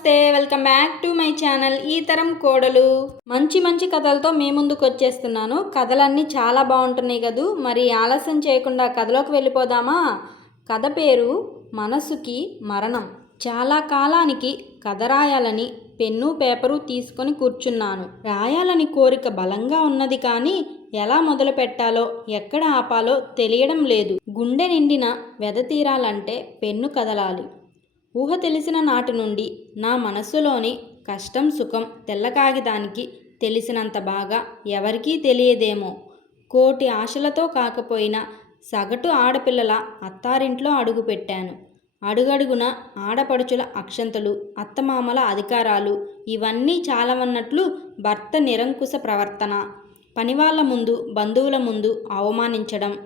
నమస్తే welcome back to my channel ఈ తరం కోడలు. మంచి మంచి కథలతో మీ ముందుకు వచ్చేస్తున్నాను. కథలన్నీ చాలా బాగుంటున్నాయి కదూ. మరి ఆలస్యం చేయకుండా కథలోకి వెళ్ళిపోదామా? కథ పేరు మనసుకి మరణం. చాలా కాలానికి కథ రాయాలని పెన్ను పేపరు తీసుకొని కూర్చున్నాను. రాయాలని కోరిక బలంగా ఉన్నది కానీ ఎలా మొదలు పెట్టాలో ఎక్కడ ఆపాలో తెలియడం లేదు. గుండె నిండిన వెద తీరాలంటే పెన్ను కదలాలి. ఊహ తెలిసిన నాటి నుండి నా మనస్సులోని కష్టం సుఖం తెల్ల కాగితానికి తెలిసినంత బాగా ఎవరికీ తెలియదేమో. కోటి ఆశలతో కాకపోయినా సగటు ఆడపిల్లల అత్తారింట్లో అడుగుపెట్టాను. అడుగడుగున ఆడపడుచుల అక్షంతలు అత్తమామల అధికారాలు ఇవన్నీ చాలవన్నట్లు భర్త నిరంకుశ ప్రవర్తన పనివాళ్ళ ముందు బంధువుల ముందు అవమానించడం.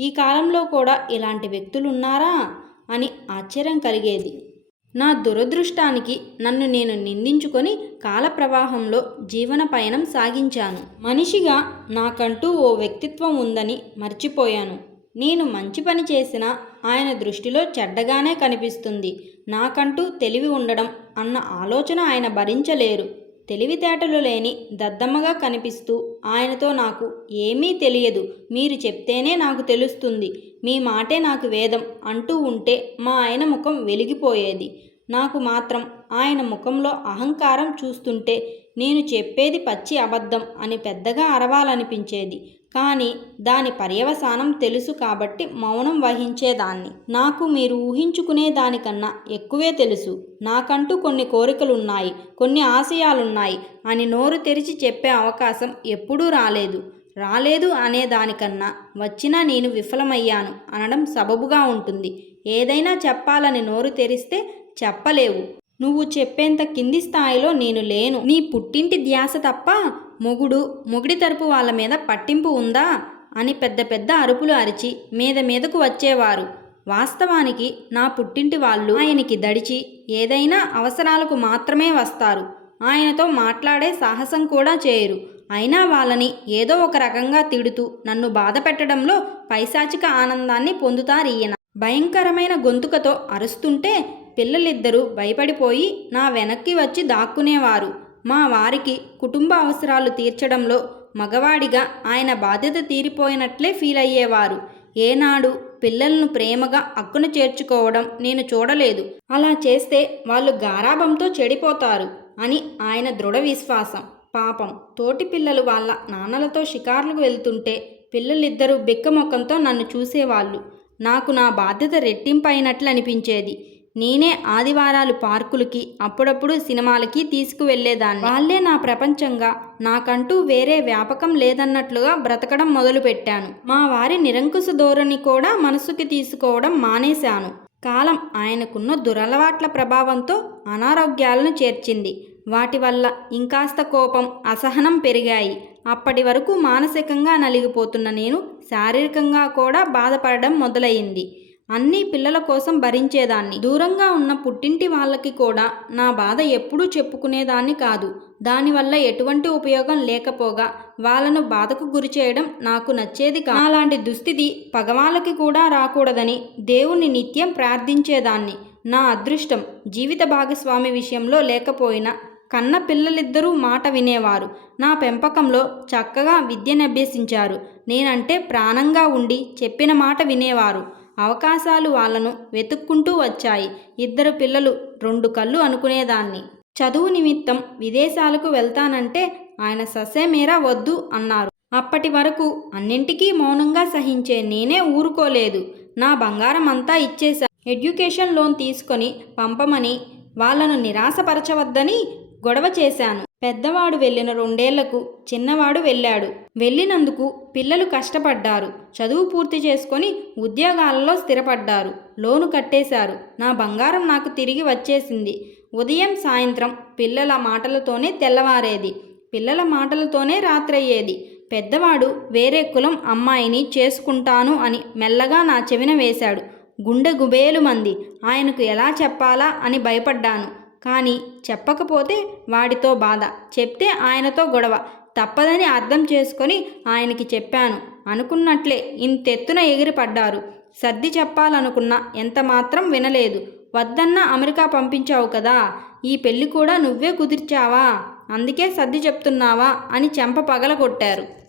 ఈ కాలంలో కూడా ఇలాంటి వ్యక్తులున్నారా? అని ఆశ్చర్యం కలిగేది. నా దురదృష్టానికి నన్ను నేను నిందించుకొని కాల ప్రవాహంలో జీవన పయనం సాగించాను. మనిషిగా నాకంటూ ఓ వ్యక్తిత్వం ఉందని మర్చిపోయాను. నేను మంచి పని చేసినా ఆయన దృష్టిలో చెడ్డగానే కనిపిస్తుంది. నాకంటూ తెలివి ఉండడం అన్న ఆలోచన ఆయన భరించలేరు. తెలివితేటలు లేని దద్దమ్మగా కనిపిస్తూ ఆయనతో నాకు ఏమీ తెలియదు. మీరు చెప్తేనే నాకు తెలుస్తుంది. మీ మాటే నాకు వేదం అంటూ ఉంటే మా ఆయన ముఖం వెలిగిపోయేది. నాకు మాత్రం ఆయన ముఖంలో అహంకారం చూస్తుంటే నేను చెప్పేది పచ్చి అబద్ధం అని పెద్దగా అరవాలనిపించేది. కానీ దాని పర్యవసానం తెలుసు కాబట్టి మౌనం వహించేదాన్ని. నాకు మీరు ఊహించుకునే దానికన్నా ఎక్కువే తెలుసు. నాకంటూ కొన్ని కోరికలున్నాయి కొన్ని ఆశయాలున్నాయి అని నోరు తెరిచి చెప్పే అవకాశం ఎప్పుడూ రాలేదు. రాలేదు అనే దానికన్నా వచ్చినా నేను విఫలమయ్యాను అనడం సబబుగా ఉంటుంది. ఏదైనా చెప్పాలని నోరు తెరిస్తే చెప్పలేవు. నువ్వు చెప్పేంత కింది స్థాయిలో నేను లేను. నీ పుట్టింటి ధ్యాస తప్ప మొగుడు మొగుడి తరపు వాళ్ళ మీద పట్టింపు ఉందా? అని పెద్ద పెద్ద అరుపులు అరిచి మీద మీదకు వచ్చేవారు. వాస్తవానికి నా పుట్టింటి వాళ్ళు ఆయనకి దడిచి ఏదైనా అవసరాలకు మాత్రమే వస్తారు. ఆయనతో మాట్లాడే సాహసం కూడా చేయరు. అయినా వాళ్ళని ఏదో ఒక రకంగా తిడుతూ నన్ను బాధ పెట్టడంలో పైశాచిక ఆనందాన్ని పొందుతారీయన భయంకరమైన గొంతుకతో అరుస్తుంటే పిల్లలిద్దరూ భయపడిపోయి నా వెనక్కి వచ్చి దాక్కునేవారు. మా వారికి కుటుంబ అవసరాలు తీర్చడంలో మగవాడిగా ఆయన బాధ్యత తీరిపోయినట్లే ఫీల్ అయ్యేవారు. ఏనాడు పిల్లలను ప్రేమగా అక్కున చేర్చుకోవడం నేను చూడలేదు. అలా చేస్తే వాళ్ళు గారాభంతో చెడిపోతారు. అని ఆయన దృఢ విశ్వాసం. పాపం తోటి పిల్లలు వాళ్ళ నాన్నలతో షికార్లకు వెళ్తుంటే పిల్లలిద్దరూ బిక్కమొక్కంతో నన్ను చూసేవాళ్ళు. నాకు నా బాధ్యత రెట్టింపైనట్లు అనిపించేది నేనే ఆదివారాలు పార్కులకి అప్పుడప్పుడు సినిమాలకి తీసుకువెళ్ళేదాన్ని వాళ్ళే నా ప్రపంచంగా నాకంటూ వేరే వ్యాపకం లేదన్నట్లుగా బ్రతకడం మొదలుపెట్టాను. మా వారి నిరంకుశ ధోరణి కూడా మనసుకి తీసుకోవడం మానేశాను. కాలం ఆయనకున్న దురలవాట్ల ప్రభావంతో అనారోగ్యాలను చేర్చింది. వాటి వల్ల ఇంకాస్త కోపం అసహనం పెరిగాయి. అప్పటి వరకు మానసికంగా నలిగిపోతున్న నేను శారీరకంగా కూడా బాధపడడం మొదలయ్యింది అన్నీ పిల్లల కోసం భరించేదాన్ని. దూరంగా ఉన్న పుట్టింటి వాళ్ళకి కూడా నా బాధ ఎప్పుడూ చెప్పుకునేదాన్ని కాదు. దానివల్ల ఎటువంటి ఉపయోగం లేకపోగా వాళ్ళను బాధకు గురి చేయడం నాకు నచ్చేది కా అలాంటి దుస్థితి పగవాళ్ళకి కూడా రాకూడదని దేవుణ్ణి నిత్యం ప్రార్థించేదాన్ని. నా అదృష్టం జీవిత భాగస్వామి విషయంలో లేకపోయినా కన్న పిల్లలిద్దరూ మాట వినేవారు. నా పెంపకంలో చక్కగా విద్యనభ్యసించారు నేనంటే ప్రాణంగా ఉండి చెప్పిన మాట వినేవారు. అవకాశాలు వాళ్ళను వెతుక్కుంటూ వచ్చాయి. ఇద్దరు పిల్లలు రెండు కళ్ళు అనుకునేదాన్ని. చదువు నిమిత్తం విదేశాలకు వెళ్తానంటే ఆయన ససేమేరా వద్దు అన్నారు. అప్పటి వరకు అన్నింటికీ మౌనంగా సహించే నేనే ఊరుకోలేదు. నా బంగారం అంతా ఇచ్చేశా. ఎడ్యుకేషన్ లోన్ తీసుకొని పంపమని వాళ్ళను నిరాశపరచవద్దని గొడవ చేశాను. పెద్దవాడు వెళ్ళిన రెండేళ్ళకు చిన్నవాడు వెళ్ళాడు. వెళ్ళినందుకు పిల్లలు కష్టపడ్డారు. చదువు పూర్తి చేసుకొని ఉద్యోగాలలో స్థిరపడ్డారు. లోను కట్టేశారు. నా బంగారం నాకు తిరిగి వచ్చేసింది. ఉదయం సాయంత్రం పిల్లల మాటలతోనే తెల్లవారేది. పిల్లల మాటలతోనే రాత్రయ్యేది. పెద్దవాడు వేరే కులం అమ్మాయిని చేసుకుంటాను అని మెల్లగా నా చెవిన వేశాడు. గుండె గుబేలు మంది. ఆయనకు ఎలా చెప్పాలా అని భయపడ్డాను. కానీ చెప్పకపోతే వాడితో బాధ. చెప్తే ఆయనతో గొడవ. తప్పదని అర్థం చేసుకొని ఆయనకి చెప్పాను. అనుకున్నట్లే ఇంతెత్తున ఎగిరిపడ్డారు. సర్ది చెప్పాలనుకున్నా ఎంత మాత్రం వినలేదు. వద్దన్న అమెరికా పంపించావు కదా. ఈ పెళ్ళి కూడా నువ్వే కుదిర్చావా? అందుకే సర్ది చెప్తున్నావా? అని చెంప పగలగొట్టారు.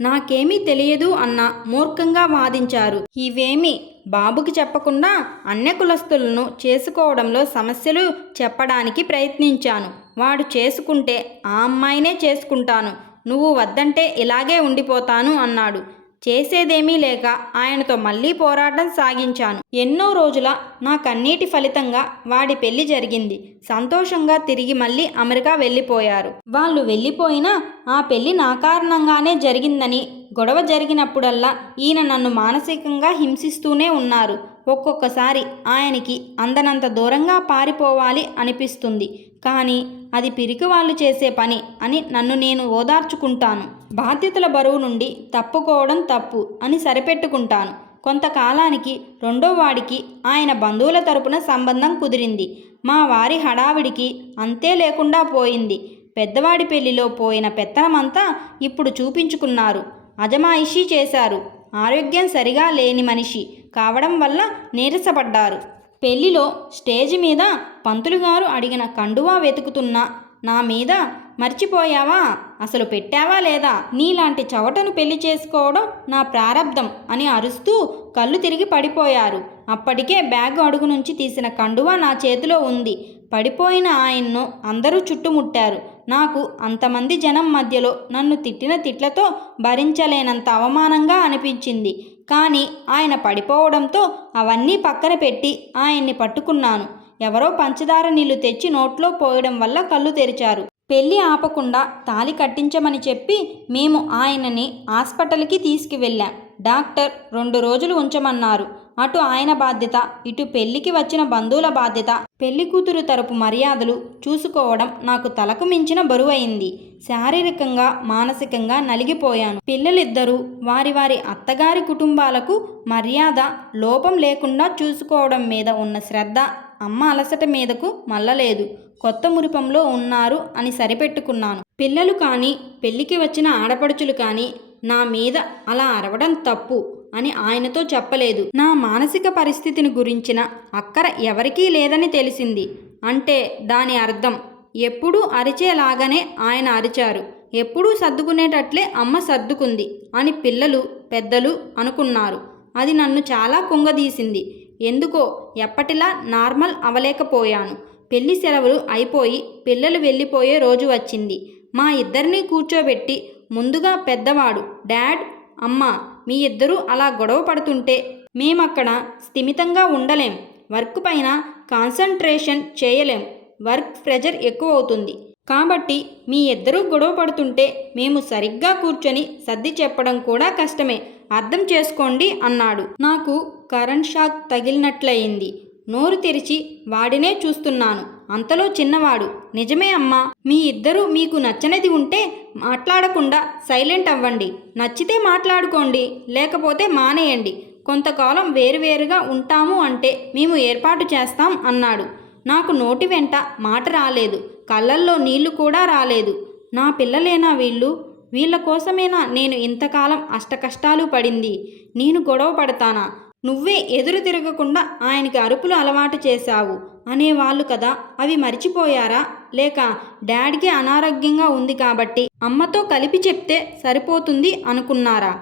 నాకేమీ తెలియదు అన్న మూర్ఖంగా వాదించారు. ఇవేమీ? బాబుకి చెప్పకుండా అన్య కులస్తులను చేసుకోవడంలో సమస్యలు చెప్పడానికి ప్రయత్నించాను. వాడు చేసుకుంటే ఆ అమ్మాయినే చేసుకుంటాను. నువ్వు వద్దంటే ఇలాగే ఉండిపోతాను అన్నాడు. చేసేదేమీ లేక ఆయనతో మళ్ళీ పోరాటం సాగించాను. ఎన్నో రోజుల నా కన్నీటి ఫలితంగా వాడి పెళ్ళి జరిగింది. సంతోషంగా తిరిగి మళ్ళీ అమెరికా వెళ్ళిపోయారు. వాళ్ళు వెళ్ళిపోయినా ఆ పెళ్ళి నా కారణంగానే జరిగిందని గొడవ జరిగినప్పుడల్లా ఈయన నన్ను మానసికంగా హింసిస్తూనే ఉన్నారు. ఒక్కొక్కసారి ఆయనకి అందనంత దూరంగా పారిపోవాలి అనిపిస్తుంది. కానీ అది పిరికి వాళ్ళు చేసే పని అని నన్ను నేను ఓదార్చుకుంటాను. బాధ్యతల బరువు నుండి తప్పుకోవడం తప్పు అని సరిపెట్టుకుంటాను. కొంతకాలానికి రెండో వాడికి ఆయన బంధువుల తరపున సంబంధం కుదిరింది. మా వారి హడావిడికి అంతే లేకుండా పోయింది. పెద్దవాడి పెళ్ళిలో పోయిన పెత్తనమంతా ఇప్పుడు చూపించుకున్నారు. అజమాయిషీ చేశారు. ఆరోగ్యం సరిగా లేని మనిషి కావడం వల్ల నీరసపడ్డారు. పెళ్ళిలో స్టేజ్ మీద పంతులుగారు అడిగిన కండువా వెతుకుతున్నా నా మీద మర్చిపోయావా? అసలు పెట్టావా లేదా? నీలాంటి చవటను పెళ్ళి చేసుకోవడం నా ప్రారబ్ధం అని అరుస్తూ కళ్ళు తిరిగి పడిపోయారు. అప్పటికే బ్యాగ్ అడుగు నుంచి తీసిన కండువా నా చేతిలో ఉంది. పడిపోయిన ఆయన్ను అందరూ చుట్టుముట్టారు. నాకు అంతమంది జనం మధ్యలో నన్ను తిట్టిన తిట్లతో భరించలేనంత అవమానంగా అనిపించింది. కానీ ఆయన పడిపోవడంతో అవన్నీ పక్కన పెట్టి ఆయన్ని పట్టుకున్నాను. ఎవరో పంచదార నీళ్ళు తెచ్చి నోట్లో పోయడం వల్ల కళ్ళు తెరిచారు. పెళ్ళి ఆపకుండా తాలి కట్టించమని చెప్పి మేము ఆయనని హాస్పిటల్కి తీసుకువెళ్ళాం. డాక్టర్ రెండు రోజులు ఉంచమన్నారు. అటు ఆయన బాధ్యత ఇటు పెళ్ళికి వచ్చిన బంధువుల బాధ్యత పెళ్ళి కూతురు తరపు మర్యాదలు చూసుకోవడం నాకు తలకు మించిన బరువైంది. శారీరకంగా మానసికంగా నలిగిపోయాను. పిల్లలిద్దరూ వారి వారి అత్తగారి కుటుంబాలకు మర్యాద లోపం లేకుండా చూసుకోవడం మీద ఉన్న శ్రద్ధ అమ్మ అలసట మీదకు మల్లలేదు కొత్త మురిపంలో ఉన్నారు అని సరిపెట్టుకున్నాను. పిల్లలు కానీ పెళ్ళికి వచ్చిన ఆడపడుచులు కానీ నా మీద అలా అరవడం తప్పు అని ఆయనతో చెప్పలేదు. నా మానసిక పరిస్థితిని గురించిన అక్కర ఎవరికీ లేదని తెలిసింది. అంటే దాని అర్థం ఎప్పుడూ అరిచేలాగానే ఆయన అరిచారు. ఎప్పుడూ సర్దుకునేటట్లే అమ్మ సర్దుకుంది అని పిల్లలు పెద్దలు అనుకున్నారు. అది నన్ను చాలా కుంగదీసింది. ఎందుకో ఎప్పటిలా నార్మల్ అవలేకపోయాను. పెళ్ళి సెలవులు అయిపోయి పిల్లలు వెళ్ళిపోయే రోజు వచ్చింది. మా ఇద్దరిని కూర్చోబెట్టి ముందుగా పెద్దవాడు డాడ్ అమ్మ మీ ఇద్దరూ అలా గొడవ పడుతుంటే మేమక్కడ స్థిమితంగా ఉండలేం. వర్క్ పైన కాన్సన్ట్రేషన్ చేయలేం. వర్క్ ప్రెజర్ ఎక్కువ అవుతుంది కాబట్టి మీ ఇద్దరూ గొడవ పడుతుంటే మేము సరిగ్గా కూర్చొని సర్ది చెప్పడం కూడా కష్టమే. అర్థం చేసుకోండి అన్నాడు. నాకు కరెంట్ షాక్ తగిలినట్లయింది. నోరు తెరిచి వాడినే చూస్తున్నాను. అంతలో చిన్నవాడు నిజమే అమ్మా మీ ఇద్దరూ మీకు నచ్చనిది ఉంటే మాట్లాడకుండా సైలెంట్ అవ్వండి. నచ్చితే మాట్లాడుకోండి లేకపోతే మానేయండి. కొంతకాలం వేరువేరుగా ఉంటాము అంటే మేము ఏర్పాటు చేస్తాం అన్నాడు. నాకు నోటి వెంట మాట రాలేదు కళ్ళల్లో నీళ్ళు కూడా రాలేదు. నా పిల్లలేనా వీళ్ళు? వీళ్ళ కోసమేనా నేను ఇంతకాలం అష్టకష్టాలు పడింది? నేను గొడవ పడతానా? నువ్వే ఎదురు తిరగకుండా ఆయనకి అరుపులు అలవాటు చేశావు అనేవాళ్ళు కదా. అవి మర్చిపోయారా? లేక డాడీకి అనారోగ్యంగా ఉంది కాబట్టి అమ్మతో కలిపి చెప్తే సరిపోతుంది అనుకున్నారా?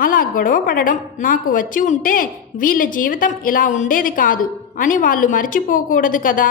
అలా గొడవ పడడం నాకు వచ్చి ఉంటే వీళ్ళ జీవితం ఇలా ఉండేది కాదు అని వాళ్ళు మర్చిపోకూడదు కదా.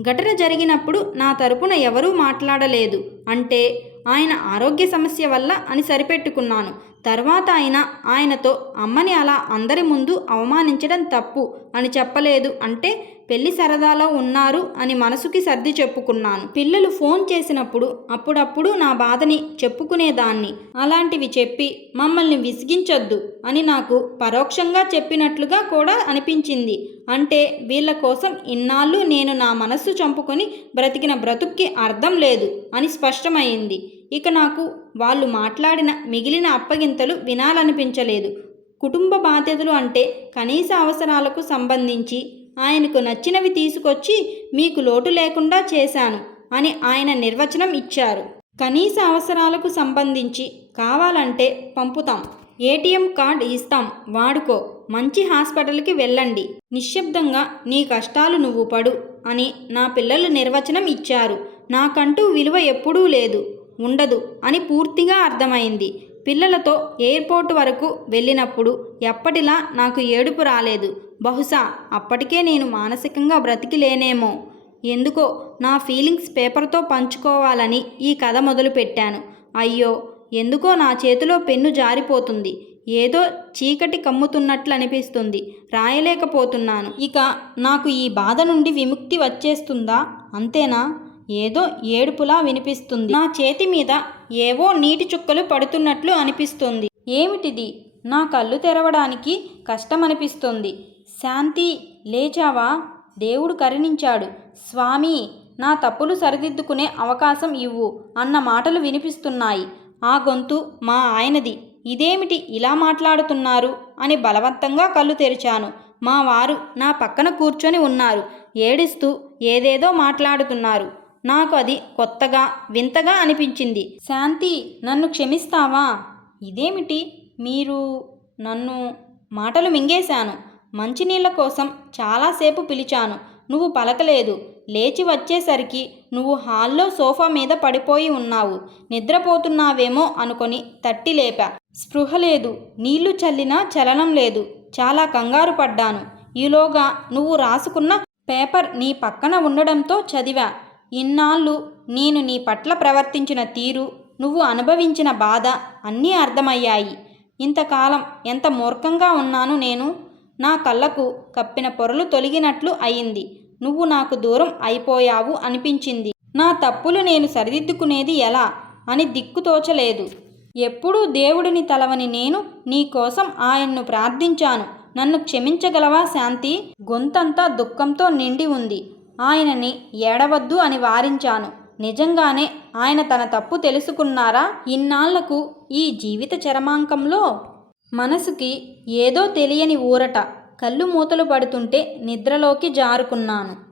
ఘటన జరిగినప్పుడు నా తరపున ఎవరూ మాట్లాడలేదు. అంటే ఆయన ఆరోగ్య సమస్య వల్ల అని సరిపెట్టుకున్నాను. తర్వాత ఆయన ఆయనతో అమ్మని అలా అందరి ముందు అవమానించడం తప్పు అని చెప్పలేదు అంటే పెళ్ళి సరదాలో ఉన్నారు అని మనసుకి సర్ది చెప్పుకున్నాను. పిల్లలు ఫోన్ చేసినప్పుడు అప్పుడప్పుడు నా బాధని చెప్పుకునేదాన్ని. అలాంటివి చెప్పి మమ్మల్ని విసిగించొద్దు అని నాకు పరోక్షంగా చెప్పినట్లుగా కూడా అనిపించింది. అంటే వీళ్ళ కోసం ఇన్నాళ్ళు నేను నా మనస్సు చంపుకొని బ్రతికిన బ్రతుక్కి అర్థం లేదు అని స్పష్టమైంది. ఇక నాకు వాళ్ళు మాట్లాడిన మిగిలిన అప్పగింతలు వినాలనిపించలేదు. కుటుంబ బాధ్యతలు అంటే కనీస అవసరాలకు సంబంధించి ఆయనకు నచ్చినవి తీసుకొచ్చి మీకు లోటు లేకుండా చేశాను అని ఆయన నిర్వచనం ఇచ్చారు. కనీస అవసరాలకు సంబంధించి కావాలంటే పంపుతాం. ఏటీఎం కార్డ్ ఇస్తాం. వాడుకో. మంచి హాస్పిటల్కి వెళ్ళండి. నిశ్శబ్దంగా నీ కష్టాలు నువ్వు పడు అని నా పిల్లలు నిర్వచనం ఇచ్చారు. నాకంటూ విలువ ఎప్పుడూ లేదు. ఉండదు అని పూర్తిగా అర్థమైంది. పిల్లలతో ఎయిర్పోర్ట్ వరకు వెళ్ళినప్పుడు ఎప్పటిలా నాకు ఏడుపు రాలేదు. బహుశా అప్పటికే నేను మానసికంగా బ్రతికిలేనేమో. ఎందుకో నా ఫీలింగ్స్ పేపర్తో పంచుకోవాలని ఈ కథ మొదలుపెట్టాను. అయ్యో ఎందుకో నా చేతిలో పెన్ను జారిపోతుంది. ఏదో చీకటి కమ్ముతున్నట్లు అనిపిస్తుంది రాయలేకపోతున్నాను. ఇక నాకు ఈ బాధ నుండి విముక్తి వచ్చేస్తుందా? అంతేనా? ఏదో ఏడుపులా వినిపిస్తుంది. నా చేతి మీద ఏవో నీటి చుక్కలు పడుతున్నట్లు అనిపిస్తుంది. ఏమిటిది? నా కళ్ళు తెరవడానికి కష్టమనిపిస్తుంది. శాంతి లేచావా? దేవుడు కరుణించాడు. స్వామి నా తప్పులు సరిదిద్దుకునే అవకాశం ఇవ్వు అన్న మాటలు వినిపిస్తున్నాయి. ఆ గొంతు మా ఆయనది. ఇదేమిటి ఇలా మాట్లాడుతున్నారు? అని బలవంతంగా కళ్ళు తెరిచాను. మా వారు నా పక్కన కూర్చొని ఉన్నారు. ఏడుస్తూ ఏదేదో మాట్లాడుతున్నారు. నాకు అది కొత్తగా వింతగా అనిపించింది. శాంతి నన్ను క్షమిస్తావా? ఇదేమిటి? మీరు నన్ను మాటలు మింగేశాను. మంచినీళ్ళ కోసం చాలాసేపు పిలిచాను. నువ్వు పలకలేదు. లేచి వచ్చేసరికి నువ్వు హాల్లో సోఫా మీద పడిపోయి ఉన్నావు. నిద్రపోతున్నావేమో అనుకొని తట్టి లేపా. స్పృహ లేదు. నీళ్ళు చల్లినా చలనం లేదు. చాలా కంగారు పడ్డాను. ఈలోగా నువ్వు రాసుకున్న పేపర్ నీ పక్కన ఉండడంతో చదివా. ఇన్నాళ్ళు నేను నీ పట్ల ప్రవర్తించిన తీరు నువ్వు అనుభవించిన బాధ అన్నీ అర్థమయ్యాయి. ఇంతకాలం ఎంత మూర్ఖంగా ఉన్నాను నేను? నా కళ్ళకు కప్పిన పొరలు తొలగినట్లు అయింది. నువ్వు నాకు దూరం అయిపోయావు అనిపించింది. నా తప్పులు నేను సరిదిద్దుకునేది ఎలా? అని దిక్కుతోచలేదు ఎప్పుడూ దేవుడిని తలవని నేను నీ కోసం ఆయన్ను ప్రార్థించాను. నన్ను క్షమించగలవా శాంతి? గొంతంతా దుఃఖంతో నిండి ఉంది. ఆయనని ఏడవద్దు అని వారించాను. నిజంగానే ఆయన తన తప్పు తెలుసుకున్నారా? ఇన్నాళ్ళకు ఈ జీవిత చరమాంకంలో? మనసుకి ఏదో తెలియని ఊరట. కళ్ళు మూతలు పడుతుంటే నిద్రలోకి జారుకున్నాను.